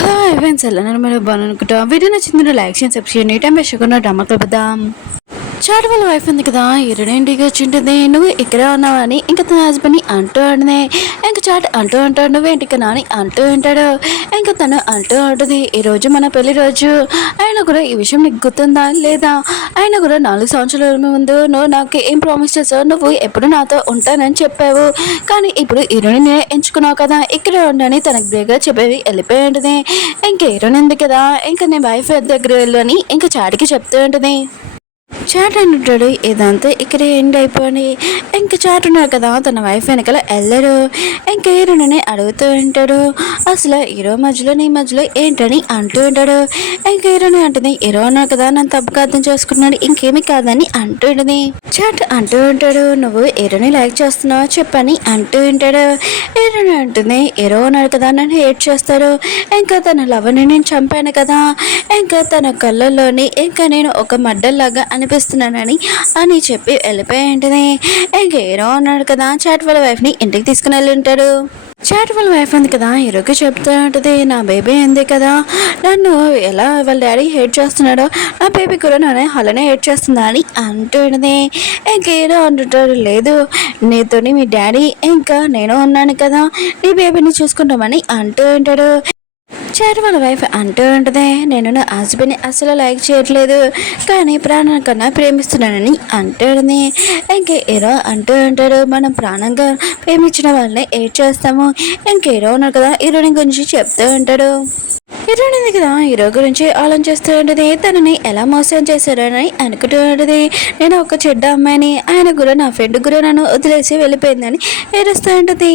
Hello Evans ఎలా నేను బాగాలనుకుంటా video నచ్చింది లైక్ చేయండి సబ్స్క్రైబ్ చేయండి టైం వేసుకున్న డ్రామా కలుపుదాం. చాట్ వాళ్ళ వైఫ్ ఉంది కదా ఇంటికి వచ్చింటుంది. నువ్వు ఇక్కడ ఉన్నావని ఇంకా తన హస్బెండ్ని అంటూ ఉంటుంది. ఇంకా చాట్ అంటూ ఉంటాడు నువ్వేంటికి నాని అంటూ ఉంటాడు. ఇంకా తను అంటూ ఉంటుంది ఈరోజు మన పెళ్లి రోజు. ఆయన కూడా ఈ విషయం నీకు గుర్తుందా లేదా? ఆయన కూడా 4 సంవత్సరాల ముందు నువ్వు నాకు ఏం ప్రామిస్ చేసావు, నువ్వు ఎప్పుడు నాతో ఉంటానని చెప్పావు. కానీ ఇప్పుడు హీరోని నేను ఎంచుకున్నావు కదా, ఇక్కడ ఉండని తనకు బ్రేక్గా చెప్పేవి వెళ్ళిపోయి ఉంటుంది. ఇంకా హీరోని ఉంది కదా ఇంకా నేను వైఫ్ దగ్గర వెళ్ళని ఇంకా చాటికి చెప్తూ ఉంటుంది. చాట్ అంటుంటాడు ఇదంతా ఇక్కడ ఎండ్ అయిపోయి. ఇంక చాట్ ఉన్నారు కదా తన వైఫ్ వెనకాల వెళ్ళాడు. ఇంకా హీరోని అడుగుతూ ఉంటాడు అసలు హీరో మధ్యలో నీ మధ్యలో ఏంటని అంటూ ఉంటాడు. ఇంకా హీరోని అంటుంది హీరో అన్నాడు కదా నన్ను తప్పుగా అర్థం చేసుకున్నాడు ఇంకేమీ కాదని అంటూ ఉంటుంది. చాట్ అంటూ ఉంటాడు నువ్వు హీరోని లైక్ చేస్తున్నావు చెప్పని అంటూ ఉంటాడు. హీరోని అంటుంది హీరో అన్నాడు కదా నన్ను హేట్ చేస్తాడు, ఇంకా తన లవర్ని నేను చంపాను కదా, ఇంకా తన కళ్ళల్లోని ఇంకా నేను ఒక మడ్డల్లాగా అనిపిస్తున్నానని అని చెప్పి వెళ్ళిపోయి ఉంటుంది. ఇంకా హీరో అన్నాడు కదా చాట్ వాళ్ళ వైఫ్ని ఇంటికి తీసుకుని వెళ్ళి ఉంటాడు. చాట్ వాళ్ళ వైఫ్ ఉంది కదా హీరోకి చెప్తూ ఉంటుంది నా బేబీ ఉంది కదా నన్ను ఎలా వాళ్ళ డాడీ హేట్ చేస్తున్నాడో నా బేబీ కూడా నన్ను అలానే హేట్ చేస్తుందా అని అంటుంది. ఇంకా హీరో అంటుంటాడు లేదు నీతోని మీ డాడీ ఇంకా నేను ఉన్నాను కదా నీ బేబీని చూసుకుంటామని అంటూ ఉంటాడు. చాట్ వాళ్ళ వైఫ్ అంటూ ఉంటుంది నేను నా హస్బెండ్ని అసలు లైక్ చేయట్లేదు కానీ ప్రాణం కన్నా ప్రేమిస్తున్నానని అంటుంది. ఇంక హీరో అంటూ ఉంటాడు మనం ప్రాణంగా ప్రేమించిన వాళ్ళని ఏడ్ చేస్తాము. ఇంక హీరో ఉన్నారు కదా హీరోని గురించి చెప్తూ ఉంటాడు. హీరోయిన్ ఉంది కదా హీరో గురించి ఆలోచిస్తూ ఉంటుంది తనని ఎలా మోసం చేశారని అనుకుంటూ ఉంటుంది. నేను ఒక చెడ్డ అమ్మాయిని, ఆయన కూడా నా ఫ్రెండ్ కూడా నన్ను వదిలేసి వెళ్ళిపోయిందని ఏడుస్తూ ఉంటుంది.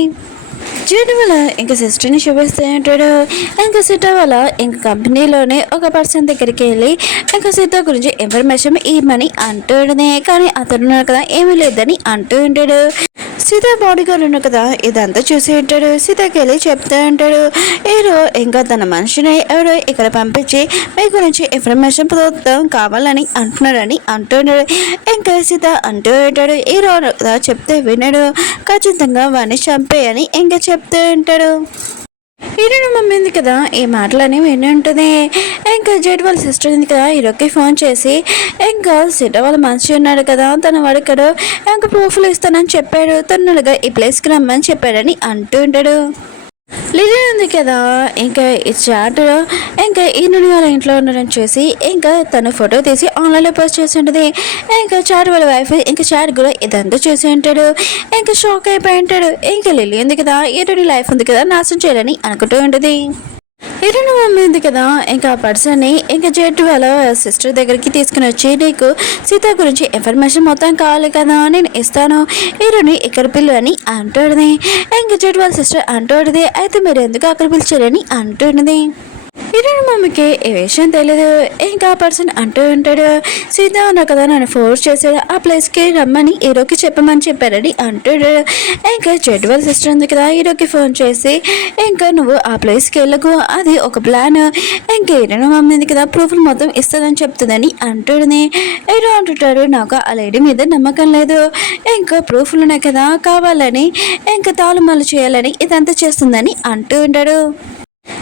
జీడి వల్ల ఇంకా సిస్టర్ని చూపిస్తూ ఉంటాడు. ఇంకా సీత వల్ల ఇంకా కంపెనీలోనే ఒక పర్సన్ దగ్గరికి వెళ్ళి ఇంకా సీత గురించి ఇన్ఫర్మేషన్ ఇవ్వమని అంటూ ఉంటుంది. కానీ అతను కదా ఏమీ లేదని అంటూ ఉంటాడు. సీత బాడీ గార్డ్ ఉన్నాడు కదా ఇదంతా చూసి ఉంటాడు. సీతకి వెళ్ళి చెప్తూ ఉంటాడు హీరో ఇంకా తన మనిషిని ఎవరో ఇక్కడ పంపించి మీ గురించి ఇన్ఫర్మేషన్ ప్రభుత్వం కావాలని అంటున్నాడని అంటున్నాడు. ఇంకా సీత అంటూ ఉంటాడు హీరో చెప్తే వినడు, ఖచ్చితంగా వాడిని చంపేయని ఇంకా చెప్తూ ఉంటాడు. హీరోని మమ్మీ ఉంది కదా ఈ మాటలని విని ఉంటుంది. ఇంకా జెడ్ వాళ్ళ సిస్టర్ ఉంది కదా హీరోకి ఫోన్ చేసి ఇంకా సీత వాళ్ళ మనిషి ఉన్నాడు కదా తన వాడికడు ఇంకా ప్రూఫ్లు ఇస్తానని చెప్పాడు, తొందరగా ఈ ప్లేస్కి రమ్మని చెప్పాడని అంటూ ఉంటాడు. లిలీ ఉంది కదా ఇంకా ఈ చాట్ ఇంకా ఈ నుండి వాళ్ళ ఇంట్లో ఉండడం చూసి ఇంకా తన ఫోటో తీసి ఆన్లైన్లో పోస్ట్ చేసి ఉంటుంది. ఇంకా చాట్ వాళ్ళ వైఫ్ ఇంకా చాట్ కూడా ఇదంతా చూసి ఉంటాడు. ఇంకా షాక్ అయిపోయి ఉంటాడు. ఇంకా లిలీ ఉంది కదా ఈ లైఫ్ ఉంది కదా నాశనం చేయాలని అనుకుంటూ ఉంటుంది. హీరోని మమ్మీ ఉంది కదా ఇంకా ఆ పర్సన్ని ఇంకా జెడ్ వాళ్ళ సిస్టర్ దగ్గరికి తీసుకుని వచ్చి నీకు సీత గురించి ఇన్ఫర్మేషన్ మొత్తం కావాలి కదా నేను ఇస్తాను హీరోని ఇక్కడ పిల్లు అని అంటుంది. ఇంకా జెడ్ వాళ్ళ సిస్టర్ అంటుంది అయితే మీరు ఎందుకు అక్కడ పిలిచారని అంటుంది. హీరోని మమ్మీకి ఈ విషయం తెలీదు. ఇంకా ఆ పర్సన్ అంటూ ఉంటాడు సీత ఉన్నా కదా నన్ను ఫోర్స్ చేశాడు ఆ ప్లేస్కి రమ్మని హీరోకి చెప్పమని చెప్పారని అంటాడు. ఇంకా జెడ్ వాళ్ళ సిస్టర్ ఉంది కదా హీరోకి ఫోన్ చేసి ఇంకా నువ్వు ఆ ప్లేస్కి వెళ్ళకు అది ఒక ప్లాన్, ఇంకా హీరోని మమ్మీ ఉంది కదా ప్రూఫ్లు మొత్తం ఇస్తుందని చెప్తుందని అంటుంది. హీరో అంటుంటాడు నాకు ఆ లేడీ మీద నమ్మకం లేదు, ఇంకా ప్రూఫ్లు ఉన్నాయి కదా కావాలని ఇంకా తాళమాలు చేయాలని ఇదంతా చేస్తుందని అంటూ ఉంటాడు.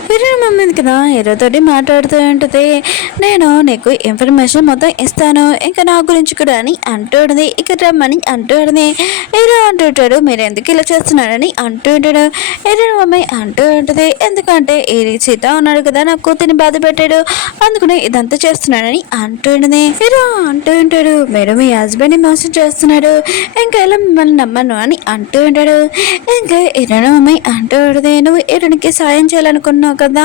హీరోయిన్ మమ్మీ కదా హీరోతోటి మాట్లాడుతూ ఉంటుంది నేను నీకు ఇన్ఫర్మేషన్ మొత్తం ఇస్తాను ఇంకా నా గురించి కూడా అని అంటుంది. ఇక్కడ రమ్మని అంటుంది. హీరో అంటుంటాడు మీరు ఎందుకు ఇలా చేస్తున్నారని అంటూ ఉంటాడు. హీరోయిన్ మమ్మీ అంటూ ఉంటుంది ఎందుకంటే ఈ సీత ఉన్నాడు కదా నా కూతురిని బాధ పెట్టాడు అందుకనే ఇదంతా చేస్తున్నాడని అంటుంది. హీరో అంటూ ఉంటాడు మీరు మీ హస్బెండ్ని మోసం చేస్తున్నాడు ఇంకా ఎలా మిమ్మల్ని నమ్మను అని అంటూ ఉంటాడు. ఇంకా హీరోయిన్ మమ్మీ అంటూ ఉంటుంది నువ్వు హీరోనికి సాయం చేయాలనుకున్నావు కదా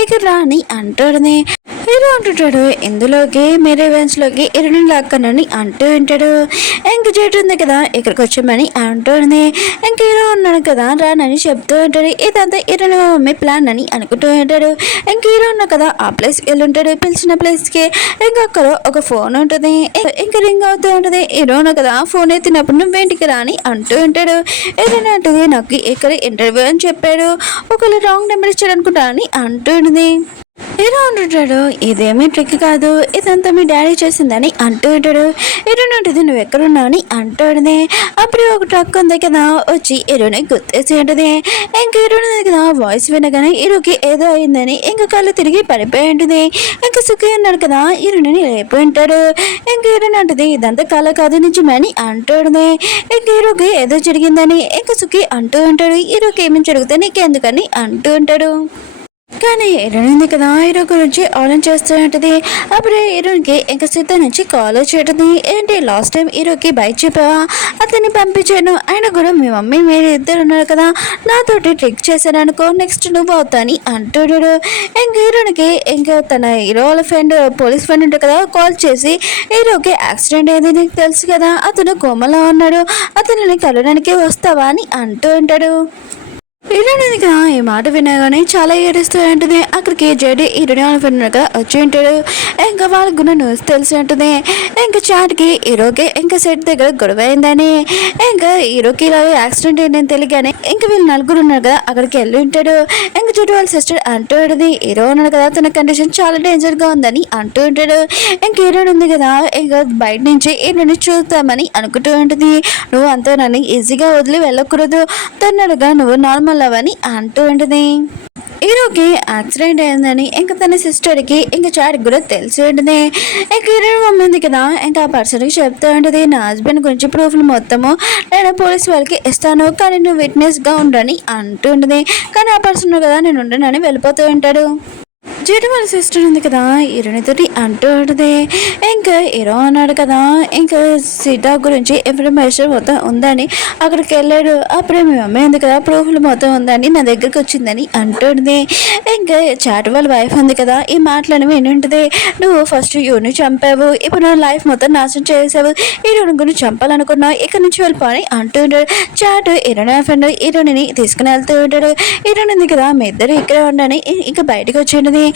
ఇక రాని అంటాడు. హీరో అంటుంటాడు ఇందులోకి మీరే లోకి ఇరుని లాక్కనని అంటూ ఉంటాడు. ఇంక జెట్ ఉంది కదా ఇక్కడికి వచ్చామని అంటుంది. ఇంక హీరో ఉన్నాడు కదా రానని చెప్తూ ఉంటాడు. ఇదంతా ఇరుని మమ్మీ ప్లాన్ అని అనుకుంటూ ఉంటాడు. ఇంక హీరో ఉన్నా కదా ఆ ప్లేస్కి వెళ్ళి ఉంటాడు పిలిచిన ప్లేస్కి. ఇంకా అక్కడ ఒక ఫోన్ ఉంటుంది ఇంకా రింగ్ అవుతూ ఉంటుంది. హీరో ఉన్నా కదా ఫోన్ ఎత్తినప్పుడు నువ్వు ఇంటికి రాని అంటూ ఉంటాడు. ఏదైనా అంటుంది నాకు ఇక్కడ ఇంటర్వ్యూ అని చెప్పాడు ఒకళ్ళు రాంగ్ నెంబర్ ఇచ్చాడు అనుకుంటా అని అంటుంది. హీరో అంటుంటాడు, ఇదేమీ ట్రిక్ కాదు, ఇదంతా మీ డాడీ చేసిందని అంటూ ఉంటాడు. హీరోయిన్ ఉంటుంది, నువ్వు ఎక్కడున్నావు అని అంటాడునే. అప్పుడు ఒక ట్రక్ ఉంది కదా వచ్చి హీరోని గుర్తేసి ఉంటుంది. ఇంక హీరోయిన్ కదా వాయిస్ వినగానే హీరోకి ఏదో అయిందని ఇంక కళ్ళు తిరిగి పడిపోయి ఉంటుంది. ఇంక సుఖి ఉన్నాడు కదా హీరోని లేపి ఉంటాడు. ఇంక హీరోయిన్ అంటుంది, ఇదంతా కళ కాదు నిజమే అని అంటాడునే. ఇంక హీరోకి ఏదో జరిగిందని ఇంక సుఖి అంటూ ఉంటాడు. హీరోకి ఏమేమి జరుగుతుంది నీకెందుకని అంటూ ఉంటాడు. కానీ హీరోయిన్ ఉంది కదా హీరో గురించి ఆలోచన చేస్తూ ఉంటుంది. అప్పుడు హీరోయిన్కి ఇంకా సిద్ధ నుంచి కాల్ వచ్చేటుంది. ఏంటి లాస్ట్ టైం హీరోకి బయట చెప్పావా, అతన్ని పంపించాను, ఆయన కూడా మీ మమ్మీ మీరు ఇద్దరు ఉన్నారు కదా నాతోటి ట్రిక్ చేశాను అనుకో, నెక్స్ట్ నువ్వు అవుతా అని అంటున్నాడు. ఇంక హీరోయిన్కి ఇంకా తన హీరో వాళ్ళ ఫ్రెండ్ పోలీస్ ఫ్రెండ్ ఉంటుంది కదా కాల్ చేసి, హీరోకి యాక్సిడెంట్ అయింది నీకు తెలుసు కదా, అతను కోమలో ఉన్నాడు, అతనిని కలవడానికి వస్తావా అని అంటూ ఉంటాడు. హీరోయిన్ కదా ఈ మాట వినగానే చాలా ఏడుస్తూ ఉంటుంది. అక్కడికి జడి హీరోయిన్ ఫ్రెండ్ కదా వచ్చి ఉంటాడు. ఇంకా వాళ్ళకి కూడా న్యూస్ తెలిసి ఉంటుంది. ఇంకా చాట్కి హీరోకి ఇంకా సెట్ దగ్గర గొడవ అయిందని, ఇంకా హీరోకి ఇలా యాక్సిడెంట్ అయిందని తెలియగానే ఇంకా వీళ్ళు నలుగురు ఉన్నారు కదా అక్కడికి వెళ్ళి ఉంటాడు. ఇంకా చుట్టూ వాళ్ళ సిస్టర్ అంటూ ఉంటుంది, హీరో ఉన్నాడు కదా తన కండిషన్ చాలా డేంజర్గా ఉందని అంటూ ఉంటాడు. ఇంక హీరోయిన్ ఉంది కదా ఇంకా బయట నుంచి హీరోని చూద్దామని అనుకుంటూ ఉంటుంది. నువ్వు అంతా నన్ను ఈజీగా వదిలి వెళ్ళకూడదు, తన్నడుగా నువ్వు నార్మల్ అవని అంటూ ఉంటుంది. హీరోకి యాక్సిడెంట్ అయిందని ఇంకా తన సిస్టర్కి ఇంకా చాట్కి కూడా తెలిసి ఉంటుంది. ఇంకా హీరో మమ్మీ ఉంది కదా ఇంకా ఆ పర్సన్కి చెప్తూ ఉంటుంది, నా హస్బెండ్ గురించి ప్రూఫ్లు మొత్తము నేను పోలీస్ వాళ్ళకి ఇస్తాను, కానీ నువ్వు విట్నెస్గా ఉండని అంటూ ఉంటుంది. కానీ ఆ పర్సన్ కదా నేను ఉండనని వెళ్ళిపోతూ ఉంటాడు. జేటు వాళ్ళ సిస్టర్ ఉంది కదా హీరోనితోటి అంటూ ఉంటుంది. ఇంకా హీరో అన్నాడు కదా ఇంకా సీతా గురించి ఇన్ఫర్మేషన్ మొత్తం ఉందని అక్కడికి వెళ్ళాడు. అప్పుడే మీ అమ్మాయి ఉంది కదా ప్రూఫ్లు మొత్తం ఉందని నా దగ్గరికి వచ్చిందని అంటుంది. ఇంకా చాటు వాళ్ళ వైఫ్ ఉంది కదా ఈ మాటలను వినుంటుంది. నువ్వు ఫస్ట్ యూని చంపావు, ఇప్పుడు నా లైఫ్ మొత్తం నాశనం చేసావు, హీరోని గురించి చంపాలనుకున్నావు, ఇక్కడ నుంచి వెళ్ళిపోయి అంటూ ఉంటాడు. చాటు హీరోని ఫ్రెండ్ హీరోని తీసుకుని వెళ్తూ ఉంటాడు. హీరోని ఉంది కదా మీ ఇద్దరు ఇక్కడ ఉండని ఇంకా బయటకు వచ్చి ఉంటుంది.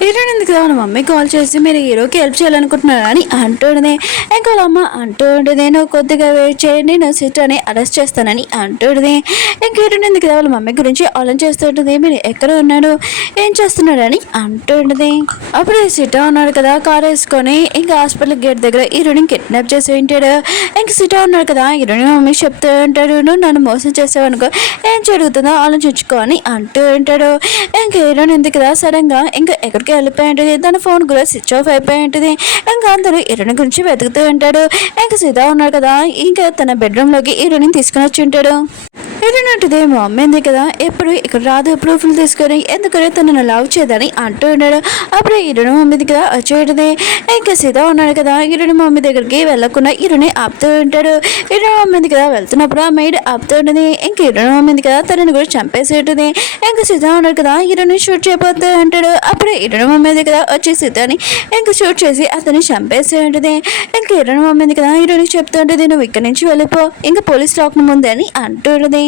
హీరోయిన్ ఎందుకు కదా మన మమ్మీ కాల్ చేసి మీరు హీరోకి హెల్ప్ చేయాలనుకుంటున్నారు అని అంటుంది. ఇంకా వాళ్ళ అమ్మ అంటూ ఉంటుంది, నువ్వు కొద్దిగా వెయిట్ చేయండి నేను సిస్టర్ని అరెస్ట్ చేస్తానని అంటుంది. ఇంకా హీరోయిన్ ఎందుకు కదా వాళ్ళ మమ్మీ గురించి ఆలోచన చేస్తూ ఉంటుంది, మీరు ఎక్కడ ఉన్నాడు ఏం చేస్తున్నాడు అని అంటుంది. అప్పుడు సిటా ఉన్నాడు కదా కార్ వేసుకొని ఇంకా హాస్పిటల్ గేట్ దగ్గర హీరోయిన్ కిడ్నాప్ చేసి ఉంటాడు. ఇంకా సిటా ఉన్నాడు కదా హీరోయిన్ మమ్మీ చెప్తూ ఉంటాడు, నువ్వు నన్ను మోసం చేసావు అనుకో ఏం జరుగుతుందో ఆలోచించుకో అని అంటూ ఉంటాడు. ఇంకా హీరోయిన్ ఎందుకు కదా సడన్ గా ఇంకా ఎక్కడికి వెళ్ళిపోయి ఉంటుంది. తన ఫోన్ కూడా స్విచ్ ఆఫ్ అయిపోయి ఉంటుంది. ఇంకా అందరూ హీరోయిన్ గురించి వెతుకుతూ ఉంటాడు. ఇంకా సీతా ఉన్నాడు కదా ఇంకా తన బెడ్రూమ్ లోకి హీరోయిన్ తీసుకుని వచ్చి ఉంటాడు. హీరోయిన్ ఉంటుంది, మా అమ్మ ఉంది కదా ఎప్పుడు ఇక్కడ రాదు ప్రూఫ్లు తీసుకొని ఎందుకని తనను లవ్ చేయదని అంటూ ఉన్నాడు. అప్పుడు హీరోయిన్ మమ్మీ కదా వచ్చేది. ఇంకా సీతా ఉన్నాడు కదా హీరోయిన్ మమ్మీ దగ్గరికి వెళ్ళకుండా హీరోని ఆపుతూ ఉంటాడు. హీరోయిన్ మమ్మీ కదా వెళ్తున్నప్పుడు ఆ మెయిడ్ ఆపుతూ ఉంటుంది. ఇంకా హీరోయిన్ మమ్మీ కదా తనని కూడా చంపేసి ఉంటుంది. ఇంకా సీతా ఉన్నాడు కదా హీరోని షూట్ చేయబోతూ ఉంటాడు. అప్పుడు హీరోయిన్ మమ్మీ కదా వచ్చి సీతాని ఇంకా షూట్ చేసి అతన్ని చంపేసి ఉంటుంది. ఇంకా హీరోయిన్ మమ్మీ కదా హీరోని చెప్తూ ఉంటుంది, నువ్వు ఇక్కడ నుంచి వెళ్ళిపో ఇంకా పోలీస్ రాకుండా ముందే అని అంటుంది.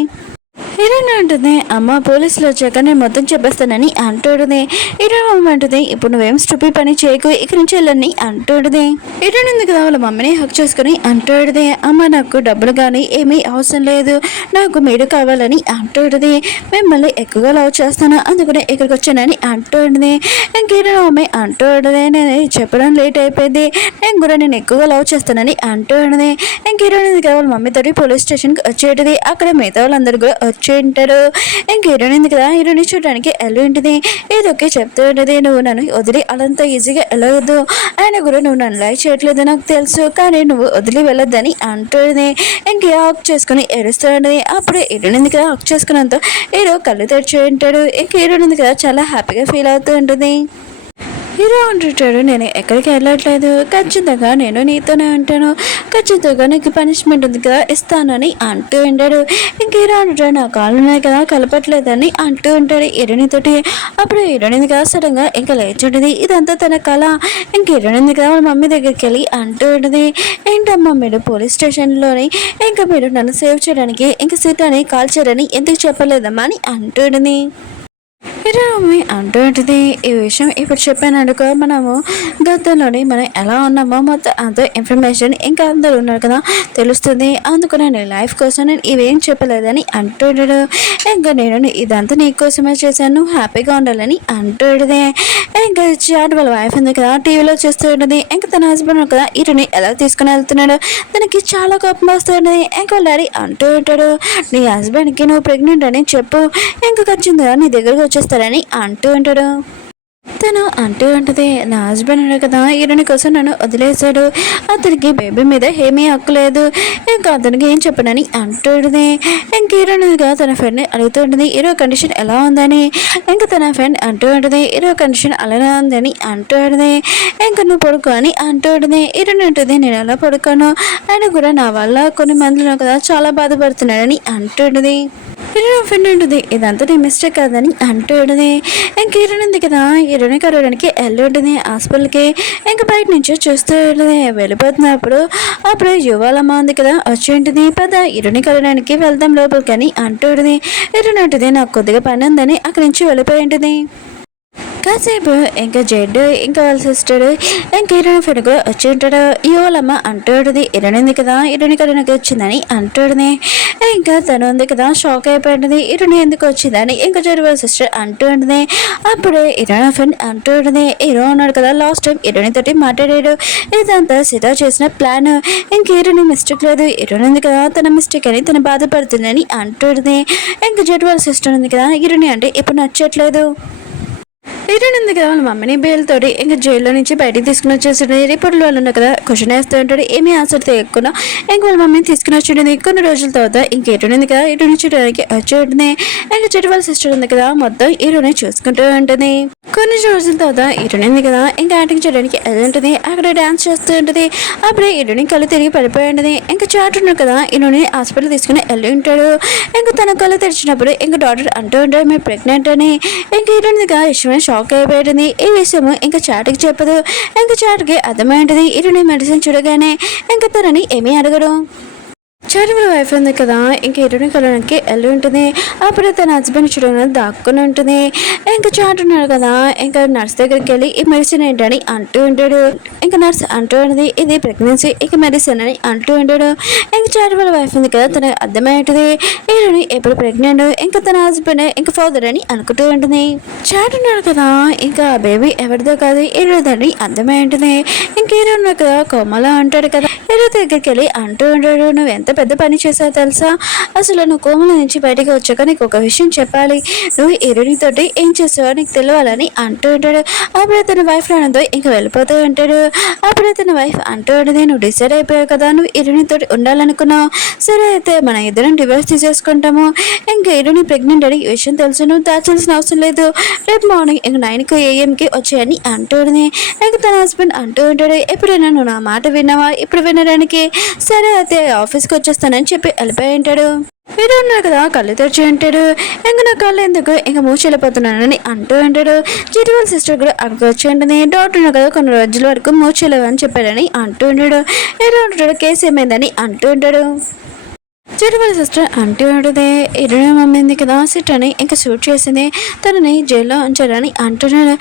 హీరోయిన్ అంటుంది, అమ్మ పోలీసులు వచ్చాక నేను మొత్తం చెప్పేస్తానని అంటుంది. హీరోయిన్ మమ్మీ అంటుంది, ఇప్పుడు నువ్వేం స్టూపిడ్ పని చేయకు ఇక్కడి నుంచి వెళ్ళని అంటుంది. హీరోయిన్ ఉంది కదా వాళ్ళ మమ్మీని హక్ చేసుకుని అంటుంది, అమ్మ నాకు డబ్బులు కానీ ఏమీ అవసరం లేదు, నాకు మీరు కావాలని అంటుంది. మిమ్మల్ని ఎక్కువగా లవ్ చేస్తాను అందుకనే ఇక్కడికి వచ్చానని అంటుంది. ఇంక హీరోయిన్ మమ్మీ అంటుంది, నేను చెప్పడం లేట్ అయిపోయింది, నేను కూడా నేను ఎక్కువగా లవ్ చేస్తానని అంటుంది. ఇంక హీరోయిన్ ఉంది కదా వాళ్ళ మమ్మీతో పోలీస్ స్టేషన్కి వచ్చేటిది. అక్కడ మిగతా వాళ్ళందరూ కూడా వచ్చి ఉంటారు. ఇంక హీరోయిన్ ఉంది కదా హీరోయిన్ చూడడానికి వెళ్ళి ఉంటుంది. ఏదొకే చెప్తూ ఉంటుంది, నువ్వు నన్ను వదిలి అలంతా ఈజీగా వెళ్ళవద్దు, ఆయన కూడా నువ్వు నన్ను లైక్ చేయట్లేదు నాకు తెలుసు, కానీ నువ్వు వదిలి వెళ్ళొద్దని అంటుంది. ఇంక ఆక్ చేసుకుని ఏడుస్తూ ఉంటుంది. అప్పుడు హీరోయిన్ ఉంది కదా ఆక్ చేసుకున్నంత హీరో కళ్ళు తెరిచి ఉంటాడు. ఇంక హీరోయిన్ ఉంది కదా చాలా హ్యాపీగా ఫీల్ అవుతూ ఉంటుంది. హీరో అంటుంటాడు, నేను ఎక్కడికి వెళ్ళట్లేదు, ఖచ్చితంగా నేను నీతోనే ఉంటాను, ఖచ్చితంగా నీకు పనిష్మెంట్ ఉంది కదా ఇస్తానని అంటూ ఉంటాడు. ఇంక హీరో అంటుంటాడు, నా కాళ్ళు ఉన్నాయి కదా కలపట్లేదని అంటూ ఉంటాడు హీరోయిన్తోటి. అప్పుడు హీరోయిన్ కదా సడన్గా ఇంకా లేచుంటుంది. ఇదంతా తన కళ. ఇంక హీరోయిన్ కదా వాళ్ళ మమ్మీ దగ్గరికి వెళ్ళి అంటూ ఉంటుంది, ఏంటమ్మా మీరు పోలీస్ స్టేషన్లోని ఇంకా మీరు నన్ను సేవ్ చేయడానికి ఇంకా సీతాని కాల్ చేయరని ఎందుకు చెప్పలేదమ్మా అని అంటుంది. మమ్మీ అంటూ ఉంటుంది. ఈ విషయం ఇప్పుడు చెప్పాను అనుకో, మనము గతంలోని మనం ఎలా ఉన్నామో మొత్తం అంత ఇన్ఫర్మేషన్ ఇంకా అందరూ ఉన్నారు కదా తెలుస్తుంది. అందుకు నేను లైఫ్ కోసం నేను ఇవేం చెప్పలేదని అంటుండడు. ఇంకా నేను ఇదంతా నీకోసమే చేశాను, హ్యాపీగా ఉండాలని అంటుండదే. ఇంకా చాట్ వాళ్ళ వైఫ్ ఉంది కదా టీవీలో చూస్తూ ఉంటుంది. ఇంకా తన హస్బెండ్ కదా ఇటుని ఎలా తీసుకుని వెళ్తున్నాడు, తనకి చాలా కోపం వస్తుంది. ఇంకా డాడీ అంటూ ఉంటాడు, నీ హస్బెండ్కి నువ్వు ప్రెగ్నెంట్ అని చెప్పు, ఇంకా ఖచ్చితంగా నీ దగ్గరకు వచ్చేస్తారని అంటూ ఉంటాడు. తను అంటూ ఉంటుంది, నా హస్బెండ్ కదా ఈరోని కోసం నన్ను వదిలేశాడు, అతనికి బేబీ మీద ఏమీ హక్కు లేదు, ఇంకా అతనికి ఏం చెప్పనని అంటుంది. ఇంక ఈరోనిగా తన ఫ్రెండ్ని అడుగుతూ ఉంటుంది ఈరో కండిషన్ ఎలా ఉందని. ఇంకా తన ఫ్రెండ్ అంటూ ఉంటుంది ఈరో కండిషన్ అలానే ఉందని అంటూ ఉంటుంది. ఇంకా నువ్వు పడుకో అని అంటూ ఉంటుంది. ఈరోని ఉంటుంది, నేను ఎలా పడుకోను, ఆయన కూడా నా వల్ల కొన్ని మందిలో కదా చాలా బాధపడుతున్నాడని అంటుంది. హీరో ఫ్రెండ్ ఉంటుంది, ఇదంతా నీ మిస్టేక్ కాదని అంటూ ఉంటుంది. ఇంక హీరోయిన్ ఉంది కదా హీరోని కలవడానికి వెళ్ళి ఉంటుంది హాస్పిటల్కి. ఇంకా బయట నుంచి చూస్తూ ఉంటుంది. వెళ్ళిపోతున్నప్పుడు అప్పుడు యువాలమ్మ ఉంది కదా వచ్చి ఉంటుంది, పద హీరోని కలవడానికి వెళ్దాం లోపలికి అని అంటూ ఉంటుంది. హీరోయిన్ ఉంటుంది, నాకు కొద్దిగా పని ఉందని అక్కడి నుంచి వెళ్ళిపోయి ఉంటుంది. కాసేపు ఇంకా జెడ్ ఇంకా వాళ్ళ సిస్టర్ ఇంకా హీరోయిన్ ఫ్రెండ్ కూడా వచ్చి ఉంటాడు. యువలమ్మ అంటాడుది ఇరణింది కదా ఇరుని కరోనాకి వచ్చిందని అంటాడుది. ఇంకా తను ఉంది కదా షాక్ అయిపోయింది, ఇరుని ఎందుకు వచ్చిందని ఇంకా జెడ్ వాళ్ళ సిస్టర్ అంటూ ఉంటుంది. అప్పుడే హీరోయిన్ ఫ్రెండ్ అంటూ ఉంటుంది, హీరో ఉన్నాడు కదా లాస్ట్ టైం హీరోని తోటి మాట్లాడాడు, ఇదంతా సీతా చేసిన ప్లాన్, ఇంక హీరోని మిస్టేక్ లేదు, హీరోయిన్ ఉంది కదా తన మిస్టేక్ అని తను బాధపడుతుందని అంటుంది. ఇంకా జెడ్ వాళ్ళ సిస్టర్ ఉంది కదా హీరోని అంటే ఇప్పుడు నచ్చట్లేదు. హీరోయిన్ ఉంది కదా వాళ్ళ మమ్మీని బేల్తోటి ఇంకా జైల్లో నుంచి బయటికి తీసుకుని వచ్చేసాడు. రిపోర్ట్లు వాళ్ళు ఉన్నారు కదా క్వశ్చన్ వేస్తూ ఉంటాడు, ఏమీ ఆన్సర్ తెలియకుండా ఇంక వాళ్ళ మమ్మీని తీసుకుని వచ్చి కొన్ని రోజుల తర్వాత ఇంక హీరోయిన్ ఉంది కదా హీరోని చూడడానికి వచ్చి ఉంటుంది. ఇంకా చెట్టు వాళ్ళ సిస్టర్ ఉంది కదా మొత్తం హీరోని చూసుకుంటూ ఉంటుంది. కొన్ని రోజుల తర్వాత హీరోయిన్ ఉంది కదా ఇంకా యాక్టింగ్ చేయడానికి వెళ్ళి ఉంటుంది, అక్కడ డాన్స్ చేస్తూ ఉంటుంది. అప్పుడే హీరోయిన్ కళ్ళు తిరిగి పడిపోయి ఉంటుంది. ఇంకా చాట్ ఉన్నాడు కదా హీరోని హాస్పిటల్ తీసుకుని వెళ్ళి ఉంటాడు. ఇంకా తన కళ్ళు తెరిచినప్పుడు ఇంకా డాక్టర్ అంటూ ఉంటాడు మీరు ప్రెగ్నెంట్ అని. ఇంకా హీరోయిన్ కదా ఇష్టమైన షాక్ అయిపోయింది. ఈ విషయం ఇంకా చాట్కి చెప్పదు. ఇంకా చాట్కి అర్థమైంటుంది. హీరోని మెడిసిన్ చూడగానే ఇంకా తనని ఏమీ అడగడు. చాటువల వైఫ్ ఉంది కదా ఇంకా హీరోని కలవడానికి వెళ్ళి ఉంటుంది. అప్పుడు తన హస్బెండ్ చూడగానే దాక్కుని ఉంటుంది. ఇంకా చాటు ఉన్నాడు కదా ఇంకా నర్స్ దగ్గరికి వెళ్ళి ఈ మెడిసిన్ ఏంటని అంటూ ఉంటాడు. ఇంకా నర్స్ అంటూ ఉంటుంది ఇది ప్రెగ్నెన్సీ ఇక మెడిసిన్ అని అంటూ ఉంటాడు. ఇంకా చాటువల వైఫ్ ఉంది కదా తనకు అర్థమైంటుంది హీరోని ఎప్పుడు ప్రెగ్నెంట్ ఇంకా తన హస్బెండ్ ఇంకా ఫాదర్ అని అనుకుంటూ ఉంటుంది. చాటు ఉన్నాడు కదా ఇంకా బేబీ ఎవరిదో కాదు హీరోదని అర్థమై ఉంటుంది. ఇంకా హీరో ఉన్నాడు కదా కోమలా అంటాడు కదా హీరో దగ్గరికి వెళ్ళి అంటూ ఉంటాడు నువ్వు ఎంత పెద్ద పని చేసావు తెలుసా, అసలు నువ్వు కోమల నుంచి బయటకు వచ్చాక నీకు ఒక విషయం చెప్పాలి, నువ్వు హీరోయిన్ తోటి ఏం చేసావో నీకు తెలియాలని అంటూ ఉంటాడు. అప్పుడే తన వైఫ్ రావడంతో ఇంకా వెళ్ళిపోతూ ఉంటాడు. అప్పుడే తన వైఫ్ అంటూ ఉంటుంది నువ్వు డిసైడ్ అయిపోయావు కదా నువ్వు హీరోయిన్ తోటి ఉండాలనుకున్నావు, సరే అయితే మన ఇద్దరం డివోర్స్ తీసేసుకుంటాము, ఇంకా హీరోయిన్ ప్రెగ్నెంట్ అని ఈ విషయం తెలుసు, నువ్వు దాచాల్సిన అవసరం లేదు, రేపు మార్నింగ్ ఇంక 9 AM వచ్చాయని అంటుంది. ఇంకా తన హస్బెండ్ అంటూ ఉంటాడు ఎప్పుడైనా నువ్వు నా మాట విన్నావా, ఇప్పుడు వినడానికి, సరే అయితే ఆఫీస్కి వచ్చేస్తానని చెప్పి వెళ్ళిపోయి ఉంటాడు. హీరో ఉన్నారు కదా కళ్ళు తెరిచి అంటాడు ఇంకా నా కళ్ళు ఎందుకు ఇంకా మూసి వెళ్ళిపోతున్నానని అంటూ ఉంటాడు. జిటివల్ సిస్టర్ కూడా అక్కడికి వచ్చి ఉంటుంది డాక్టర్ ఉన్నారు కదా కొన్ని రోజుల వరకు మూర్చలేవు అని చెప్పాడని అంటూ ఉంటాడు. హీరో ఉంటాడు కేసు ఏమైందని అంటూ ఉంటాడు. చిరువల సిస్టర్ అంటూ ఉంటుంది హీరోయిన్ మమ్మింది కదా సిట్ అని ఇంకా షూట్ చేసింది తనని జైల్లో ఉంచాలని అంటున్నాడు.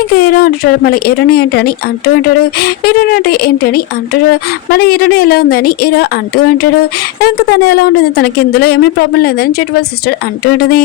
ఇంకా హీరో అంటాడు మళ్ళీ హీరోని ఏంటని అంటూ ఉంటాడు. హీరోయిన్ అంటే ఏంటని అంటాడు. మళ్ళీ హీరోని ఎలా ఉందని హీరో అంటూ ఉంటాడు. ఇంకా తను ఎలా ఉంటుంది తనకి ఇందులో ఏమీ ప్రాబ్లం లేదని చిరువల సిస్టర్ అంటూ ఉంటుంది.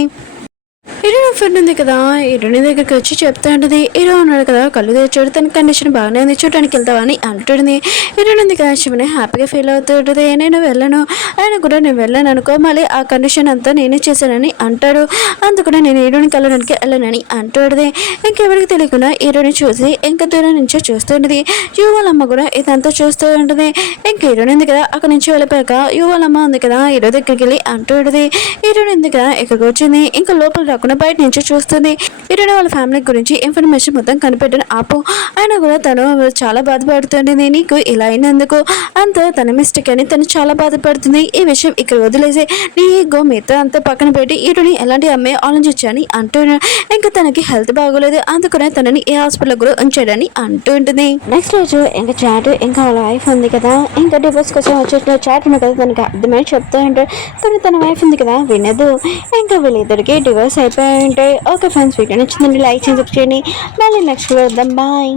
హీరోయిన్ ఫ్రెండ్ ఉంది కదా హీరోయిన్ దగ్గరికి వచ్చి చెప్తా ఉంటుంది హీరో ఉన్నాడు కదా కళ్ళు తెచ్చాడు తన కండిషన్ బాగానే ఉంది చూడడానికి వెళ్తావని అంటుంది. హీరోయిన్ ఉంది కదా శివని హ్యాపీగా ఫీల్ అవుతూ ఉంటుంది నేను వెళ్ళను, ఆయన కూడా నేను వెళ్ళాను అనుకో మళ్ళీ ఆ కండిషన్ అంతా నేనే చేశానని అంటాడు. అందుకనే నేను హీరోని కలవడానికి వెళ్ళనని అంటుంది. ఇంకెవరికి తెలియకుండా హీరోని చూసి ఇంకా దూరం నుంచి చూస్తుంటుంది. యువలమ్మ కూడా ఇదంతా చూస్తూ ఉంటుంది. ఇంకా హీరోయిన్ ఉంది కదా అక్కడి నుంచి వెళ్ళిపోయాక యువలమ్మ ఉంది కదా హీరో దగ్గరికి వెళ్ళి అంటుంది హీరోయిన్ ఉంది కదా ఇక్కడికి వచ్చింది ఇంకా లోపల రాకుండా బయట నుంచి చూస్తుంది. హీరోయిన్ వాళ్ళ ఫ్యామిలీ గురించి ఇన్ఫర్మేషన్ మొత్తం కనిపెట్టని ఆపు, ఆయన కూడా తను చాలా బాధపడుతుంది నీకు ఇలా అయినందుకు అంత తన మిస్టేక్ అని తను చాలా బాధపడుతుంది, ఈ విషయం ఇక్కడ వదిలేసి నీ గో మిగతా అంతా పక్కన పెట్టి హీరోని ఎలాంటి అమ్మాయి ఆలోచించని అంటున్నాడు. ఇంకా తనకి హెల్త్ బాగోలేదు అందుకనే తనని ఏ హాస్పిటల్ కూడా ఉంచాడని అంటూ ఉంటుంది. నెక్స్ట్ రోజు ఇంకా చాట్ ఇంకా వాళ్ళ వైఫ్ ఉంది కదా ఇంకా డివోర్స్ కోసం వచ్చేసిన చాట్ కదా తనకి అర్థమై చెప్తూ ఉంటాడు. కానీ తన వైఫ్ ఉంది కదా వినదు. ఇంకా వీళ్ళిద్దరికి డివోర్స్ అయిపోయి అయిపోయి ఉంటాయి. ఓకే ఫ్రెండ్స్, వీడియో నచ్చిందండి లైక్ చేయండి, సబ్స్క్రైబ్ చేయండి. మళ్ళీ నెక్స్ట్ వద్దాం. బాయ్.